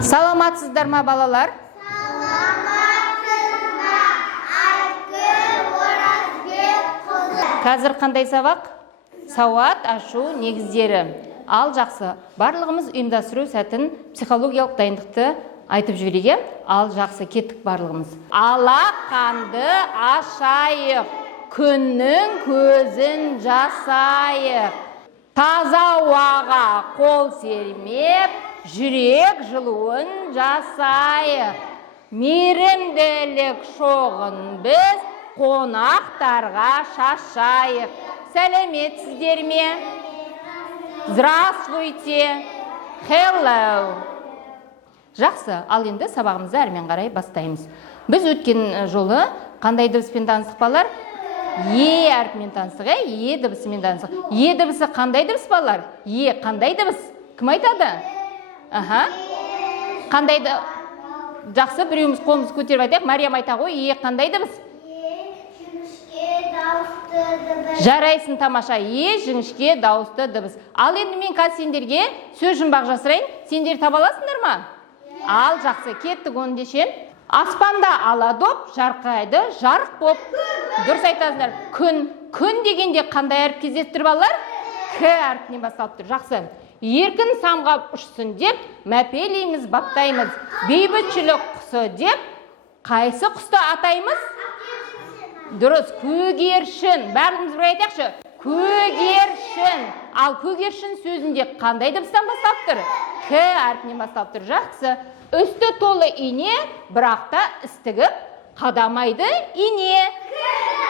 Саламатсыздар ма, балалар? Қазір қандай сабақ? Сауат ашу негіздері. Ал жақсы, барлығымыз ұйымдастыру сәтін психологиялық дайындықты айтып жіберейік. Ал жақсы, кеттік барлығымыз. Алақанды ашайық, күннің көзін жасайық. Таза ауаға қол сермеп, жүрек жылуын жасайық. Мейірімділік шоғын біз қонақтарға шашайық. Сәлеметсіздер ме? Здравствуйте. Hello. Жақсы, ал енді сабағымызды әрмен қарай бастаймыз. Біз өткен жолы қандай дыбыспен таныстық балалар? Е әрпімен таныстық, е дыбысымен таныстық. Е дыбысы қандай дыбыс балалар? Е қандай дыбыс? Кім айтады? Қандай дыбыс? Жақсы, біреуміз қолымыз көтеріп айтайық. Мариям айта ғой, е қандай дыбыс? Жарайсын, тамаша. Е жіңішке дауысты дыбыс. Ал енді мен қазір сендерге сөз жұмбақ жасырайын. Сендер таба аласыңдар ма? Ал жақсы, кеттік оны дешем. Аспанда ала доп, жарқырайды, жарық боп. Дұрыс айтасыңдар. Күн. Күн дегенде қандай әріп кездестір балалар? К әрпінен басталып тұр. Жақсы. Еркін самғап ұшсын деп, мәпелейміз, баптаймыз. Бейбітшілік құсы деп, қайсы құсты атаймыз? Дұрыс, көгершін. Бәріміз бір айтайықшы. Көгершін. Ал көгершін сөзінде қандай дыбыстан басталып тұр? К әрпінен басталып тұр. Жақсы. Үсті толы ине, бірақта істігіп, қадамайды ине.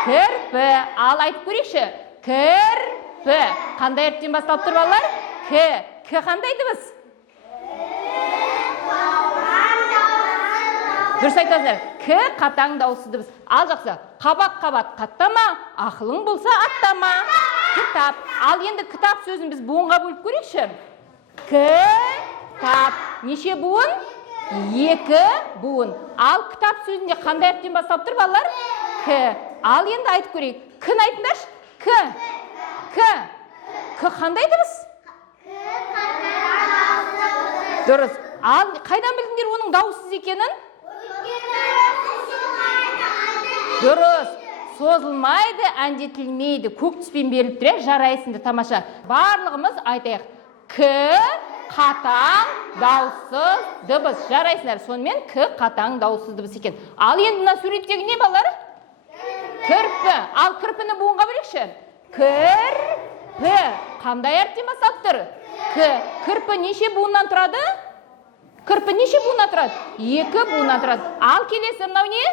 Кірпі. Ал айтып көрейікші. Кірпі. Қандай әріптен басталып тұр балалар? К. К қандай дыбыс? Дұрыс айтасыздар. К қатаң дауысты дыбыс. Ал жақсы. Қабат-қабат қаттама, ақылың болса аттама. Кітап. Ал енді кітап сөзін біз буынға бөліп көрейікші. Кітап. Неше буын? Екі буын. Ал кітап сөзінде қандай әріптен басталып тұр балалар? К. Ал енді айтып көрейік. Кін айтыңдаршы. К. К. К қандай дыбыс? Дұрыс. Ал қайдан білдіңдер оның дауыссыз екенін? Дұрыс. Созылмайды, әндетілмейді. Көк түспен беріліп тұр, жарайсыңды, тамаша. Барлығымыз айтайық. К қатаң дауыссыз дыбыс. Жарайсыңдар. Сонымен К қатаң дауыссыз дыбыс екен. Ал енді мына суреттегі не балалар? Кірпі. Ал кірпіні буынға бөлейікші. Кірпі. Қандай әріптен басталып тұр? К. Кірпі неше буыннан тұрады? Кірпі неше буыннан тұрады? Екі буыннан тұрады. Ал келесі мынау не?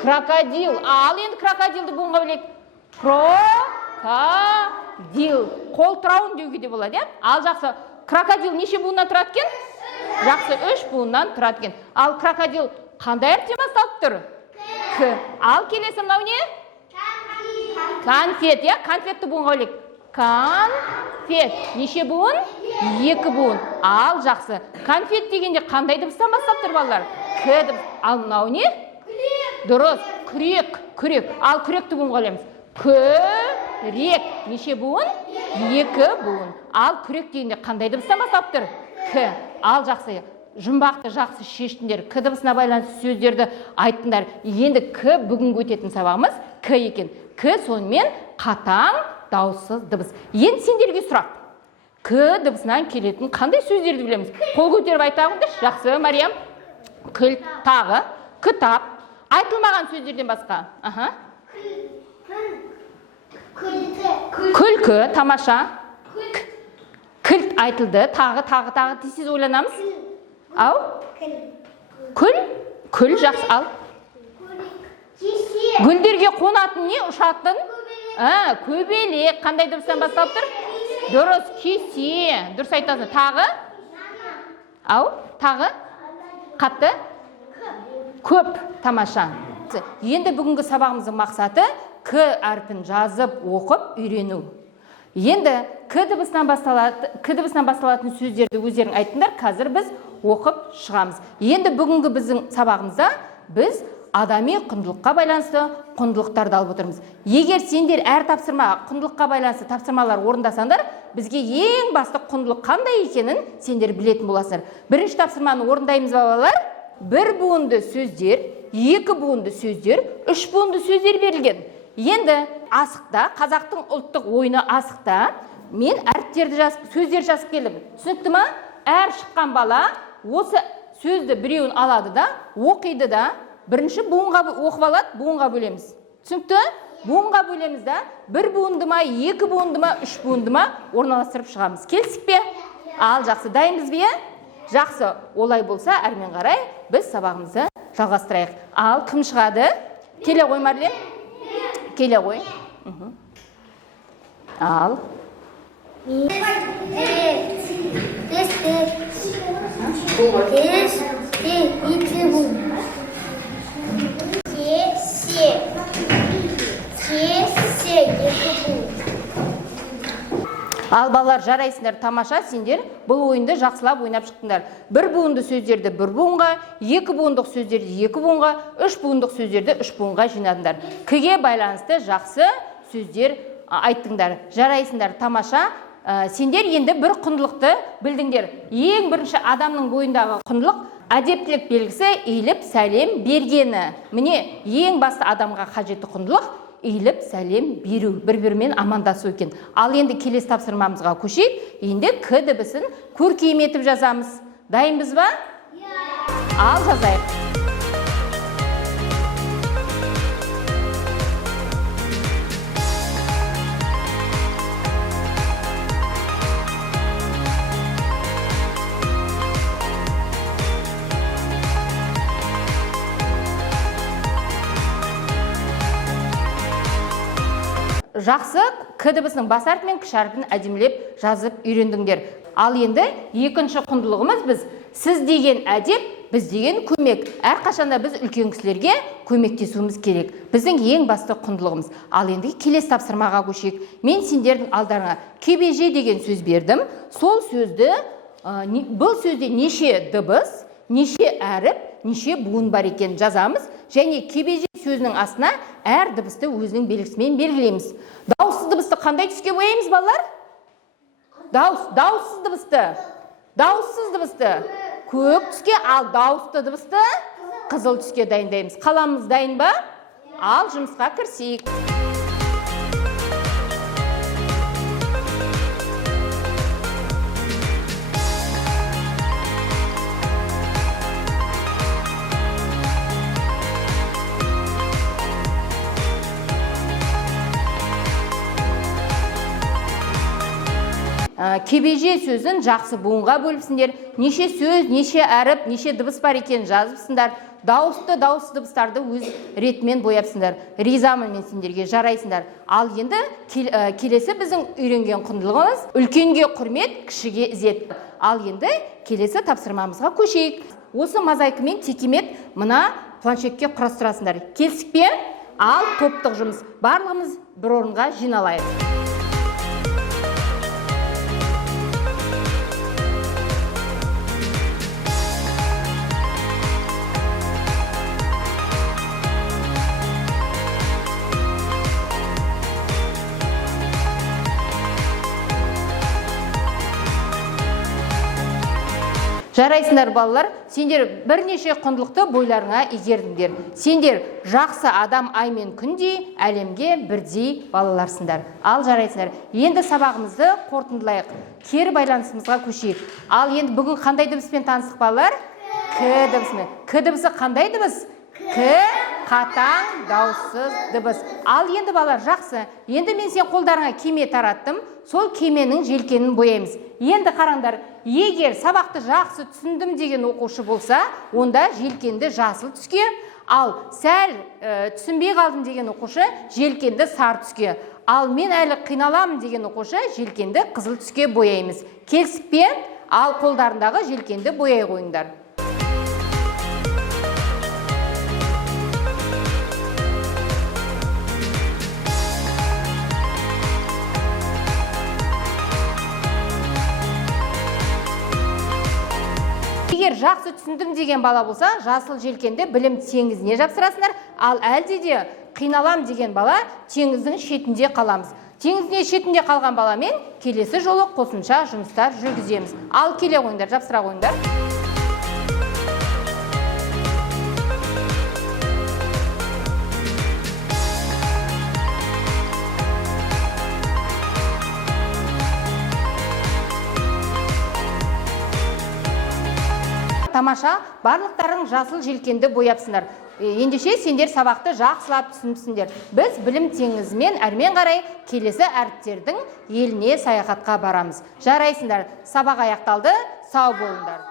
Крокодил. Ал енді крокодилді буынға бөлейік. Крокодил. Қол тұрауын деуге де болады, е? Ал жақсы. Крокодил неше буыннан тұрады екен? Жақсы, 3 буыннан тұрады екен. Ал крокодил қандай әріптен басталып тұр? К. Ал келесі мынау не? Конфет, е? Конфетті буынға бөлейік. Конфет. Неше буын? 2 буын. Ал жақсы. Конфет дегенде қандай дыбыстан бастап тұр балалар? К дыбыс. Ал мынау не? Дұрыс. Күрек. Күрек. Ал күректі буынға бөлеміз. Күрек. Неше буын? 2 буын. Ал күрек дегенде қандай дыбыстан бастап тұр? К. Ал жақсы. Жұмбақты жақсы шештіңдер. К дыбысына байланысты сөздерді айттыңдар. Енді К бүгінгі өтетін сабағымыз К екен. К сонымен қатаң дауыссыз дыбыс. Енді сендерге сұрақ. К дыбысынан келетін қандай сөздерді білеміз? Қол көтеріп айтағыңдаршы. Жақсы, Мариям. Күл, тағы, кітап. Айтылмаған сөздерден басқа. Күлкі, тамаша. Кілт айтылды. Тағы. Тез ойланамыз. Ау? Күл? Күл, жақсы, ал. Гүлдерге қонатын не? Ұшатын? Көбелек. Қандай дыбыстан басталып тұр? Дұрыс, кесе. Дұрыс айтасың. Тағы? Ау? Тағы? Қатты? Көп, тамаша. Енді бүгінгі сабағымыздың мақсаты К әрпін жазып, оқып, үйрену. Енді К дыбысынан басталатын сөздерді өздерің айттыңдар. Қазір біз оқып шығамыз. Енді бүгінгі біздің сабағымызда біз адами құндылыққа байланысты құндылықтарды алып отырмыз. Егер сендер әр тапсырма құндылыққа байланысты тапсырмалар орындасаңдар, бізге ең басты құндылық қандай екенін сендер білетін боласыңдар. Бірінші тапсырманы орындаймыз ба балалар? Бір буынды сөздер, екі буынды сөздер, үш буынды сөздер берілген. Енді асықта, қазақтың ұлттық ойыны асықта, мен әріптерді сөздер жазып келдім. Түсінікті ма? Әр шыққан бала осы сөзді біреуін алады да, оқиды да, бірінші буынға оқып алады, буынға бөлеміз. Түсінікті? Буынға бөлеміз да, бір буынды ма, екі буынды ма, үш буынды ма орналастырып шығамыз. Келістік пе? Ал жақсы, дайынбыз бе? Жақсы, олай болса, әрмен қарай біз сабағымызды жалғастырайық. Ал кім шығады? Келе ғой, Марлен? Келе ғой. Ал. Ал балалар, жарайсыңдар, тамаша, сендер бұл ойынды жақсылап ойнап шықтыңдар. Бір буынды сөздерді бір буынға, екі буындық сөздерді екі буынға, үш буындық сөздерді үш буынға жинадыңдар. Кіге байланысты жақсы сөздер айттыңдар. Жарайсыңдар, тамаша. Сендер енді бір құндылықты білдіңдер. Ең бірінші адамның бойындағы құндылық әдептілік белгісі иіліп сәлем бергені. Міне, ең басты адамға қажетті құндылық иіліп сәлем беру, бір-бірімен амандасу екен. Ал енді келесі тапсырмамызға көшейік. Енді к дыбысын көркем етіп жазамыз. Дайынбыз ба? Ал жазайық. Жақсы, к дыбысының бас әрпі мен кіші әрпін әдемілеп жазып үйрендіңдер. Ал енді екінші құндылығымыз біз сіз деген әдеп, біз деген көмек. Әрқашанда біз үлкен кісілерге көмектесуіміз керек. Біздің ең басты құндылығымыз. Ал енді келесі тапсырмаға көшейік. Мен сендердің алдарыңа кебеже деген сөз бердім. Сол сөзді, бұл сөзде неше дыбыс, неше әріп, неше буын бар екен жазамыз. Және кебеже сөзінің астына әр дыбысты өзінің белгісімен белгілейміз. Дауыссыз дыбысты қандай түске бояймыз, балалар? Дауыссыз дыбысты. Дауыссыз дыбысты көк түске, ал дауысты дыбысты қызыл түске дайындаймыз. Қаламыз дайын ба? Ал жұмысқа кірісейік. Кебеже сөзін жақсы буынға бөліпсіңдер. Неше сөз, неше әріп, неше дыбыс бар екен жазыпсыңдар. Дауысты, дауыссыз дыбыстарды өз ретімен бояпсыңдар. Ризамын мен сендерге, жарайсыңдар. Ал енді келесі біздің үйренген құндылығымыз үлкенге құрмет, кішіге ізет. Ал енді келесі тапсырмамызға көшейік. Осы мозаика мен текемет мына планшетке құрастырасыңдар. Келістік пе? Ал топтық жұмыс. Барлығымыз бір орынға жиналайық. Жарайсыңдар балалар, сендер бірнеше құндылықты бойларыңа игердіңдер. Сендер жақсы адам ай мен күндей, әлемге бірдей балаларсыңдар. Ал жарайсыңдар. Енді сабағымызды қорытындылайық. Кері байланысымызға көшейік. Ал енді бүгін қандай дыбыспен таныстық балалар? К дыбысымен. К дыбысы қандай дыбыс? К қатаң дауыссыз дыбыс. Ал енді балалар жақсы. Енді мен сен қолдарыңа кеме тараттым. Сол кеменің желкенін бояймыз. Енді қараңдар, егер сабақты жақсы түсіндім деген оқушы болса, онда желкенді жасыл түске, ал сәл түсінбей қалдым деген оқушы желкенді сары түске. Ал мен әлі қиналамын деген оқушы желкенді қызыл түске бояймыз. Келістік пе? Ал қолдарындағы желкенді бояй қойыңдар. Егер жақсы түсіндім деген бала болса, жасыл желкенді білім теңізіне жапсырасыңдар, ал әлде де қиналам деген бала теңіздің шетінде қаламыз. Теңізде шетінде қалған баламен келесі жолы қосымша жұмыстар жүргіземіз. Ал келе қойыңдар, жапсыра қойыңдар. Тамаша, барлықтарың жасыл желкенді бояпсыңдар. Ендеше сендер сабақты жақсылап түсініпсіңдер. Біз білім теңізімен әрмен қарай келесі әріптердің еліне саяхатқа барамыз. Жарайсыңдар, сабақ аяқталды, сау болыңдар.